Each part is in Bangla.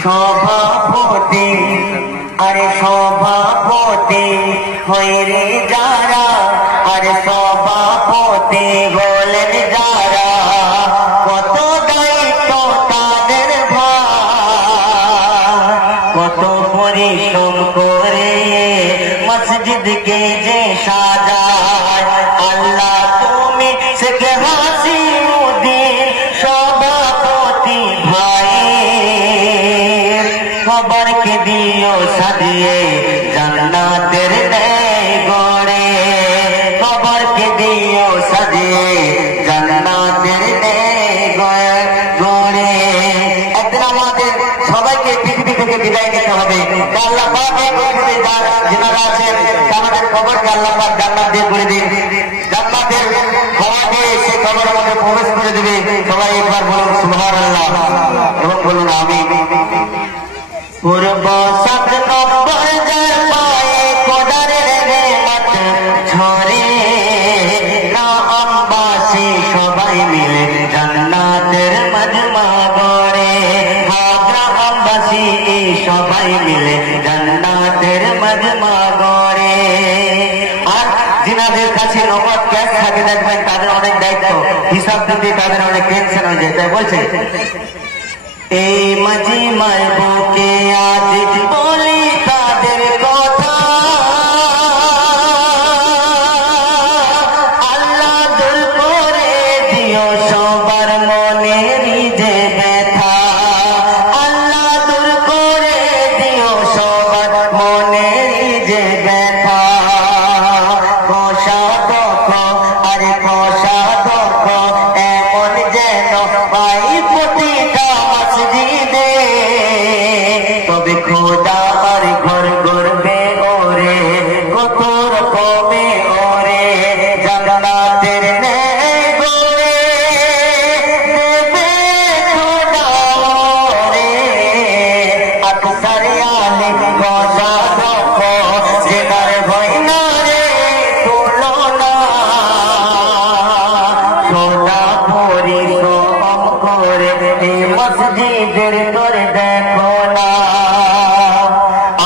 সভাপতি আরে সভাপতি হইরে যারা আরে সভাপতি হলেন যারা কত দায়িত্ব তাদের ভাই কত পরিশ্রম করে মসজিদকে যে সাজায় আল্লাহ তুমি শেখে হাসিমুদ্দিন সভাপতি ভাই খবরকে দিও সাজিয়ে জান্নাতের গড়ে খবরকে দিও সাজিয়ে জান্নাতের গড়ে একদিন আমাদের সবাইকে পৃথিবী থেকে বিদায় নিতে হবে আল্লাহ পাকের পৃথিবীতে যারা আছেন আমাদের খবরকে আল্লাহ পাক জান্নাত দিয়ে করে দিন জান্নাতের খাওয়া দিয়ে সেই খবরের মধ্যে প্রবেশ করে দিবে সবাই একবার বলুন সুবহানাল্লাহ এবং বলুন আমিন পূর্ব 7 নম্বর যার পায়ে খোদার রহমত ঝরে গ্রামবাসী সবাই মিলে জান্নাতের মজমা গড়ে গ্রামবাসী সবাই মিলে জান্নাতের মজমা গড়ে আর যিনাদের কাছে নগদ ক্যাশ থাকে দেখবেন তাদের অনেক দায়িত্ব হিসাব দিতে তাদের অনেক টেনশন হয়ে যায় তাই বলছে এই মজিমার বুকে আজ বলি তাদের কথা আল্লাহ দূর করে দিও সবার মনের যে ব্যথা আল্লাহ দূর করে দিও সবার মনের যে ব্যথা খোসা দুঃখ আরে খোসা দুঃখ এমন যেন পাই প্রতিটা তবে খোদা আর ঘর গড়বে ওরে কত রকমে ওরে জান্নাতের গড়ে দেবে খোদা ওরে আকসার আলে খোদা দুঃখ জেনার ভয় না রে তুলনা খোদা পরিশ্রম করে এই মসজিদের করে দেখো না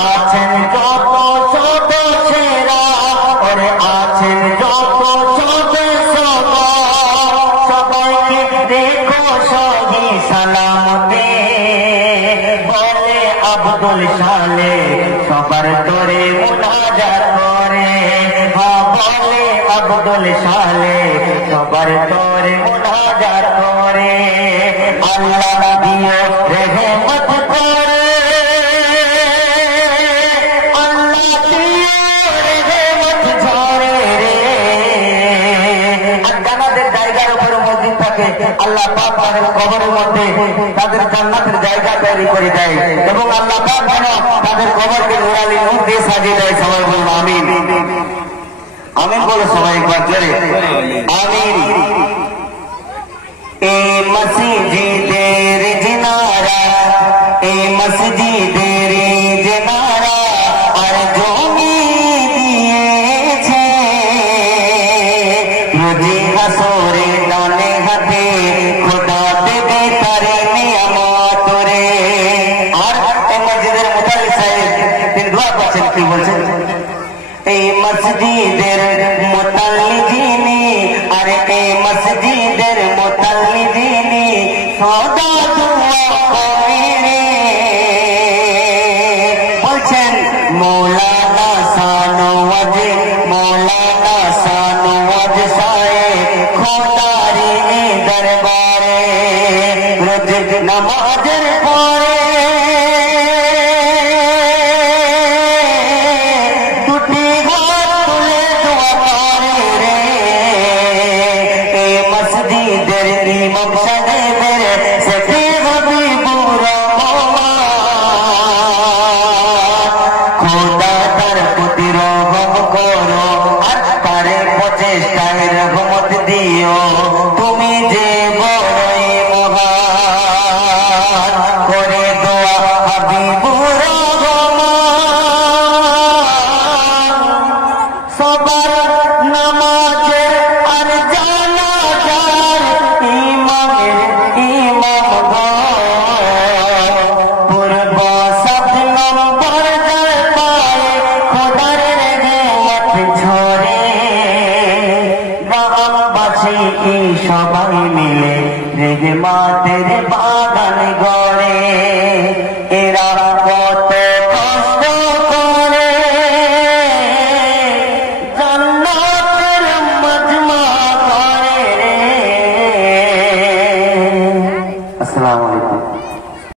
আছেন যত সদস্যরা ওরে আছেন যত সদস্য সবাইকে দেখো সহি সালামতে বলে আব্দুল সালে সবার তোরে মুনাজাত করে বলে আব্দুল সালে সবার তোরে মুনাজাত করে আল্লাহ দিও রহমত করে আল্লাহ দিও রহমত ঝরে রে জান্নাতের জায়গার উপরে মসজিদ থাকে আল্লাহ পাক তাদের কবরের মধ্যে তাদের জান্নাতের জায়গা তৈরি করে দেয় এবং আল্লাহ পাক যেন তাদের কবরকে নুরানি নূর দিয়ে সাজিয়ে দেয় সবাই বলুন আমিন আমিন বলো সবাই একবার জোরে আমিন এই মসজিদের জিনারা এই মসজিদের জিনারা আর জমি দিয়েছে রোজি হাসরে ডানে হাতে খোদা দেবে তারে নিয়ামত রে আর এই মসজিদের মুতাল্লি সাহেব তিনি দোয়া করছেন কি বলছেন এই মসজিদের মুতাল্লি যিনি আর এই মসজিদের মুতাল্লি যিনি সদা দুয়া করে বলছেন মৌলানা সানওয়াজ সাহেব খোদারি দরবারে রোজ নামাজের পরে দুটি হাত তুলে দোয়া করে রে এই মসজিদের ইমাম সাহেবের সেটি হাবিবুর খোদা তার প্রতি রহম করো আর তারে প্রচেষ্টায় রহমত দিও তুমি যে বড়ই মহান করে দোয়া ঝরে গ্রামবাসী সবাই মিলে রেগে মাতের বাগান গড়ে এরা